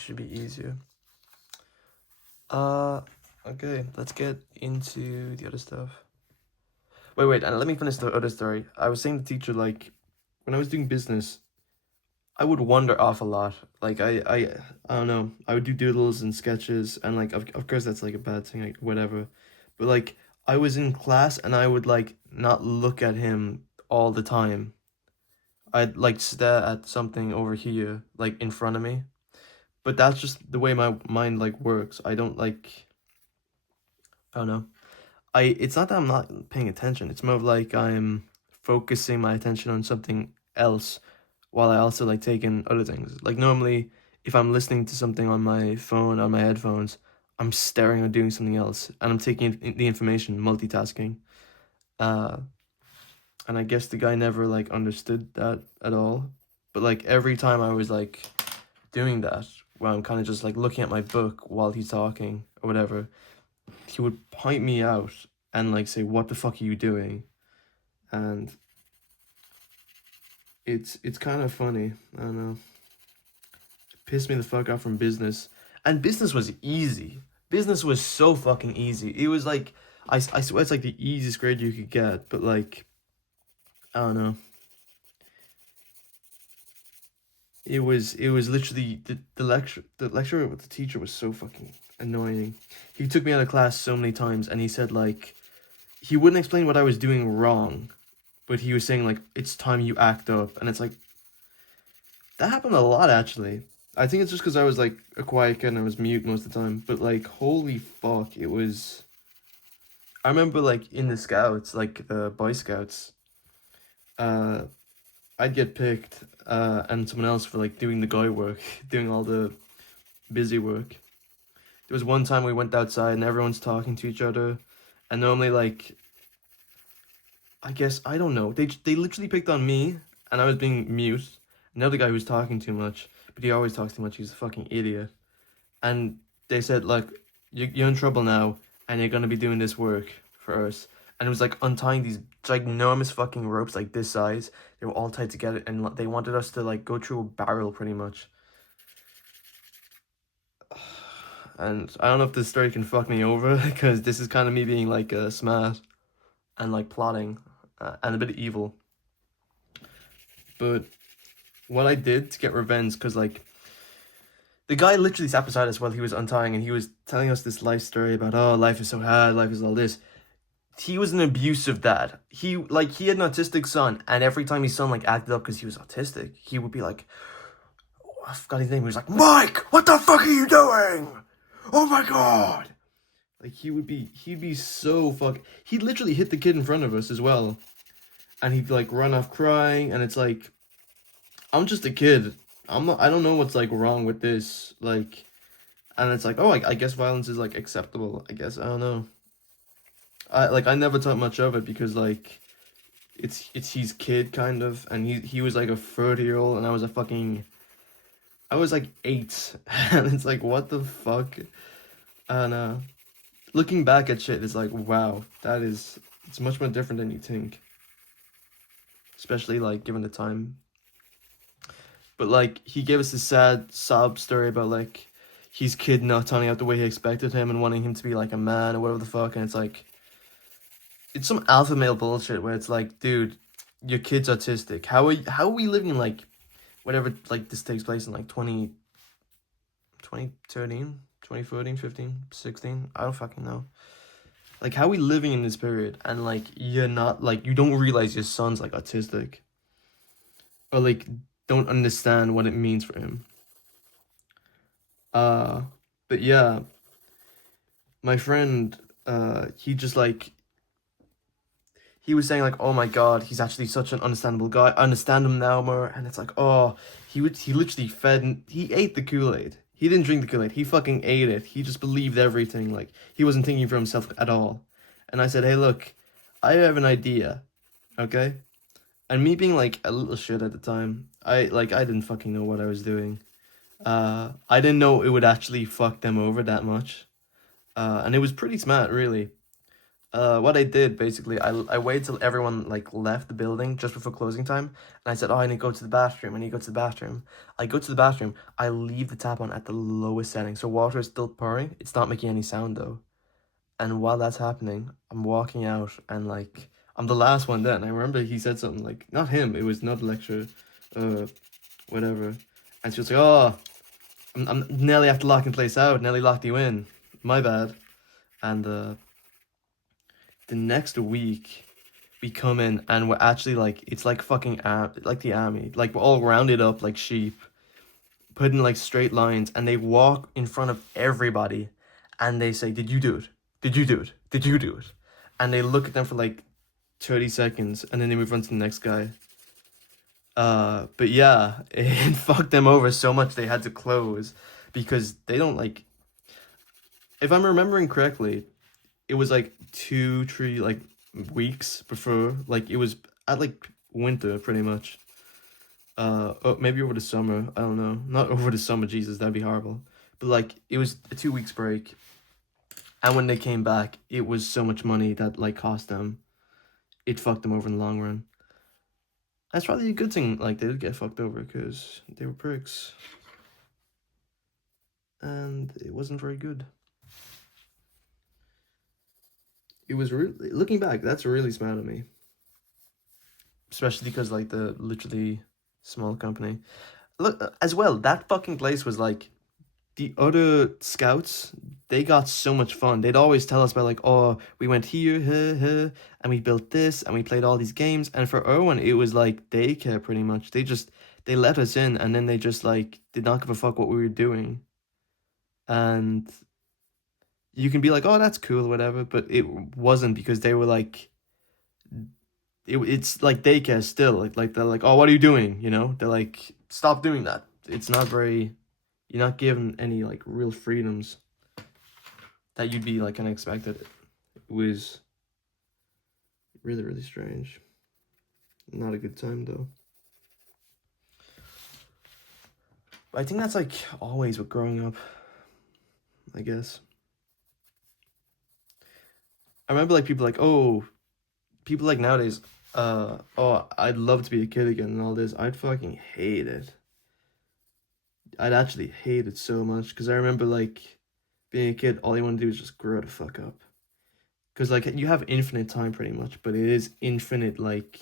should be easier. Okay, let's get into the other stuff. Wait, and let me finish the other story. I was saying to the teacher, like, when I was doing business, I would wander off a lot. Like, I don't know, I would do doodles and sketches, and, like, of course that's, like, a bad thing, like, whatever. But, like, I was in class, and I would, like, not look at him all the time. I'd, like, stare at something over here, like, in front of me. But that's just the way my mind, like, works. I don't, like, I don't know. It's not that I'm not paying attention. It's more of like I'm focusing my attention on something else while I also like take in other things. Like normally if I'm listening to something on my phone, on my headphones, I'm staring or doing something else and I'm taking in the information, multitasking. Uh and I guess the guy never like understood that at all. But like every time I was like doing that, where I'm kind of just like looking at my book while he's talking or whatever, he would point me out and like say, "What the fuck are you doing?" And it's kind of funny. I don't know. It pissed me the fuck off from business, and business was easy. Business was so fucking easy. It was like I swear it's like the easiest grade you could get, but like I don't know. It was literally the lecturer with the teacher was so fucking annoying. He took me out of class so many times, and he said like he wouldn't explain what I was doing wrong, but he was saying like it's time you act up, and it's like that happened a lot actually. I think it's just because I was like a quiet kid and I was mute most of the time, but like holy fuck, it was. I remember like in the scouts, like the Boy Scouts, uh, I'd get picked, and someone else for like doing the guy work, doing all the busy work. There was one time we went outside and everyone's talking to each other, and normally like I guess I don't know. They literally picked on me, and I was being mute. Another guy who was talking too much, but he always talks too much. He's a fucking idiot. And they said like, you're in trouble now, and you're gonna be doing this work for us. And it was like untying these ginormous fucking ropes like this size. They were all tied together, and they wanted us to like go through a barrel pretty much. And I don't know if this story can fuck me over because this is kind of me being like smart and like plotting and a bit evil. But what I did to get revenge, because like the guy literally sat beside us while he was untying, and he was telling us this life story about, oh, life is so hard, life is all this. He was an abusive dad. He had an autistic son, and every time his son like acted up because he was autistic, he would be like, oh, I forgot his name. He was like, Mike, what the fuck are you doing? Oh my god! Like he'd be so He'd literally hit the kid in front of us as well, and he'd like run off crying, and it's like, I'm just a kid. I don't know what's like wrong with this. Like, and it's like, oh, I guess violence is like acceptable. I guess I don't know. I never thought much of it because like it's his kid kind of, and he was like a 30-year-old and I was like 8 and it's like what the fuck. And looking back at shit, it's like wow, it's much more different than you think, especially like given the time. But like he gave us a sad sob story about like his kid not turning out the way he expected him and wanting him to be like a man or whatever the fuck, and it's like it's some alpha male bullshit where it's like, dude, your kid's autistic. How are we living like whatever like this takes place in like 2013, 2014, 15, 16? I don't fucking know. Like how are we living in this period and like you're not like you don't realize your son's like autistic or like don't understand what it means for him. But yeah, my friend, he just like he was saying like, oh my god, he's actually such an understandable guy. I understand him now more, and it's like, oh, he literally he ate the Kool-Aid. He didn't drink the Kool-Aid. He fucking ate it. He just believed everything. Like he wasn't thinking for himself at all. And I said, hey, look, I have an idea, okay? And me being like a little shit at the time, I didn't fucking know what I was doing. I didn't know it would actually fuck them over that much. And it was pretty smart, really. What I did basically, I waited till everyone like left the building just before closing time, and I said, "Oh, I need to go to the bathroom. I need to go to the bathroom." I go to the bathroom. I leave the tap on at the lowest setting, so water is still pouring. It's not making any sound though. And while that's happening, I'm walking out, and like I'm the last one then. I remember he said something like, not him. It was not the lecturer, uh, whatever. And she was like, "Oh, I'm nearly after locking the place out. Nearly locked you in. My bad." And the next week we come in and we're actually like it's like fucking like the army, like we're all rounded up like sheep, put in like straight lines, and they walk in front of everybody and they say, "Did you do it? Did you do it? Did you do it?" And they look at them for like 30 seconds and then they move on to the next guy. But yeah, it fucked them over so much they had to close because they don't like, if I'm remembering correctly, it was like 2 3 like weeks before, like it was at like winter pretty much. Oh, maybe over the summer, I don't know, not over the summer, Jesus, that'd be horrible. But like it was a 2 weeks break, and when they came back it was so much money that like cost them, it fucked them over in the long run. That's probably a good thing, like they did get fucked over because they were pricks and it wasn't very good. It was really, looking back, that's really smart of me, especially because like the literally small company. Look, as well, that fucking place was like the other scouts. They got so much fun. They'd always tell us about like, "Oh, we went here, here, here, and we built this, and we played all these games." And for Erwin, it was like daycare pretty much. They let us in, and then they just like did not give a fuck what we were doing. And you can be like, "Oh, that's cool," whatever, but it wasn't because they were like, it's like daycare still. Like they're like, "Oh, what are you doing?" You know, they're like, "Stop doing that." It's not very, you're not given any like real freedoms that you'd be like unexpected. It was really, really strange. Not a good time though. But I think that's like always with growing up, I guess. I remember like people like, oh, people like nowadays, oh, I'd love to be a kid again and all this. I'd fucking hate it. I'd actually hate it so much because I remember like being a kid, all you want to do is just grow the fuck up. Because like you have infinite time pretty much, but it is infinite like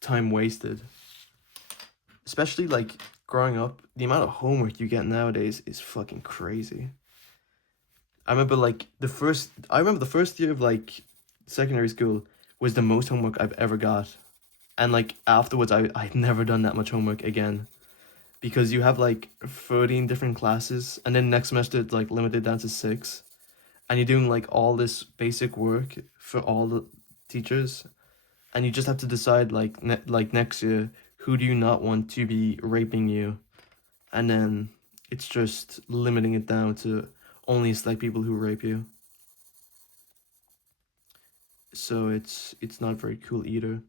time wasted. Especially like growing up, the amount of homework you get nowadays is fucking crazy. I remember the first year of like secondary school was the most homework I've ever got. And like afterwards I've never done that much homework again. Because you have like 13 different classes and then next semester it's like limited down to 6. And you're doing like all this basic work for all the teachers. And you just have to decide like like next year, who do you not want to be raping you, and then it's just limiting it down to only select people who rape you. So it's not very cool either.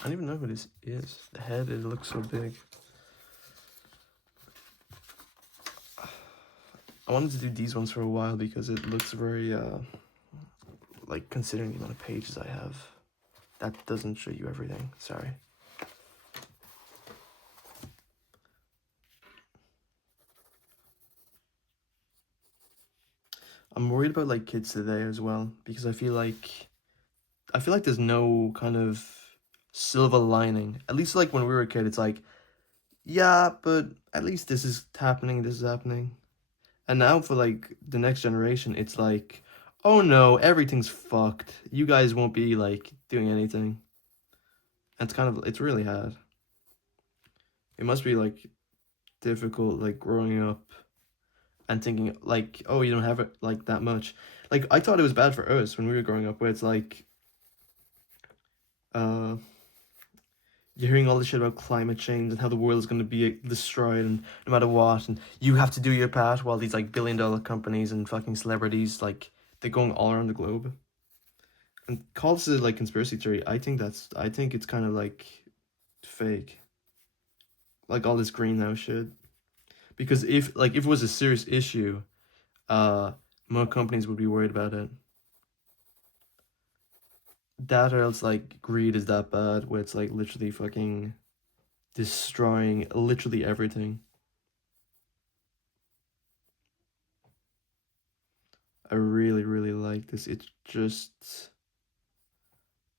I don't even know who this is. The head, it looks so big. I wanted to do these ones for a while because it looks very like considering the amount of pages I have. That doesn't show you everything. Sorry. I'm worried about like kids today as well because I feel like there's no kind of silver lining. At least like when we were a kid, it's like, yeah, but at least this is happening, this is happening. And now for like the next generation, it's like, oh no, everything's fucked. You guys won't be like doing anything. And it's really hard. It must be like difficult like growing up and thinking like, oh, you don't have it like that much. Like I thought it was bad for us when we were growing up, where it's like, uh you're hearing all this shit about climate change and how the world is going to be destroyed and no matter what, and you have to do your part, while these like billion-dollar companies and fucking celebrities, like they're going all around the globe. And call this like conspiracy theory. I think it's kind of like fake. like all this greenhouse shit. Because if it was a serious issue, more companies would be worried about it. That or else like greed is that bad where it's like literally fucking destroying literally everything. I really, really like this. It's just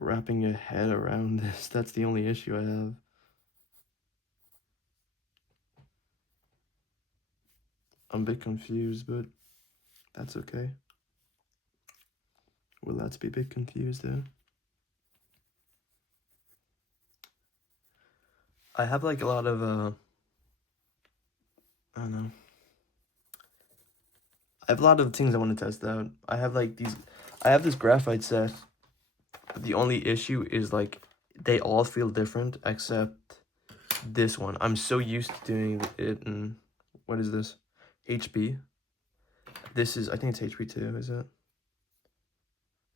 wrapping your head around this. That's the only issue I have. I'm a bit confused, but that's okay. Well, let's be a bit confused there. I have like a lot of I don't know. I have a lot of things I want to test out. I have this graphite set. But the only issue is like they all feel different except this one. I'm so used to doing it in, what is this? HB. This is, I think it's HB too, is it?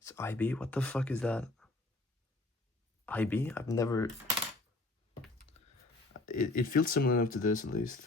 It's IB? What the fuck is that? IB? I've never... It feels similar enough to this, at least.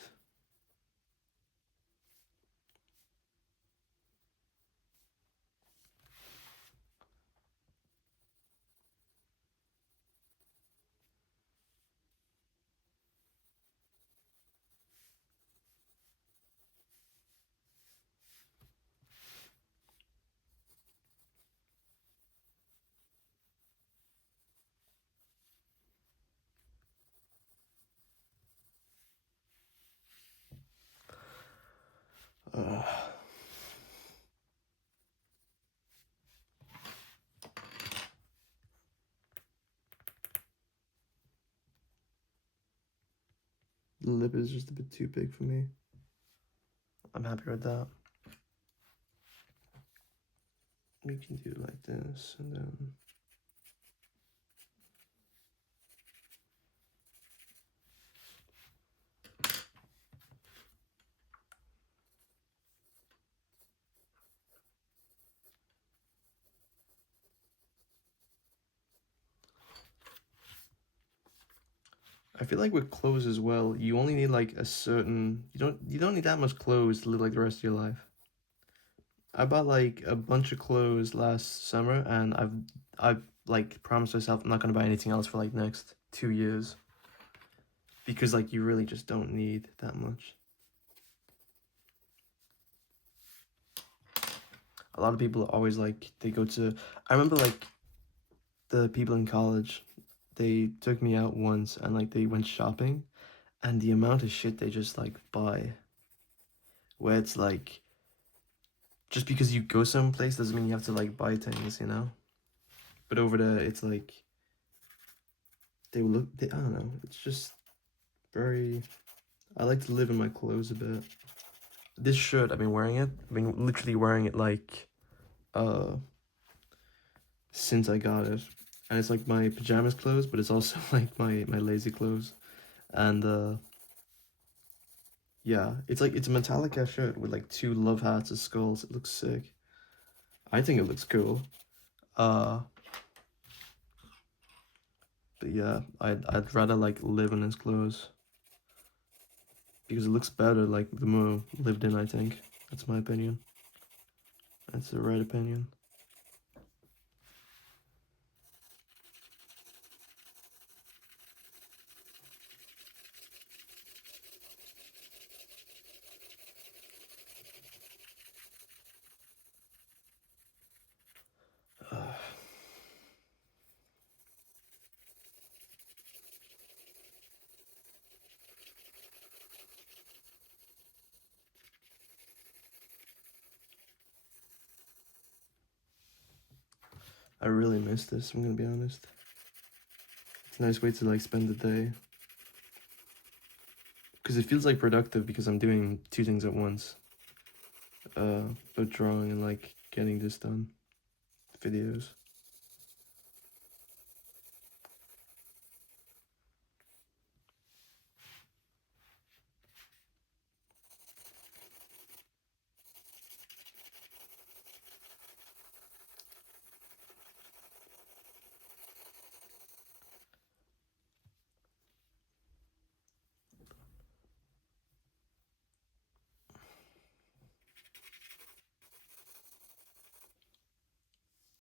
The lip is just a bit too big for me. I'm happy with that. We can do it like this, and then... I feel like with clothes as well, you only need like a certain, you don't need that much clothes to live like the rest of your life. I bought like a bunch of clothes last summer, and I've like promised myself I'm not gonna buy anything else for like next 2 years. Because like you really just don't need that much. A lot of people are always like, they go to, I remember like the people in college, they took me out once and like they went shopping, and the amount of shit they just like buy, where it's like, just because you go someplace doesn't mean you have to like buy things, you know? But over there, it's like, I don't know, it's just very, I like to live in my clothes a bit. This shirt, I've been wearing it, I've been literally wearing it like, since I got it. And it's like my pajamas clothes, but it's also like my lazy clothes. And yeah, it's a Metallica shirt with like 2 love hearts as skulls. It looks sick. I think it looks cool. But yeah, I'd rather like live in his clothes. Because it looks better, like the more lived in, I think. That's my opinion. That's the right opinion. I really miss this, I'm gonna be honest. It's a nice way to like spend the day. Because it feels like productive because I'm doing 2 things at once. Both drawing and like getting this done. Videos.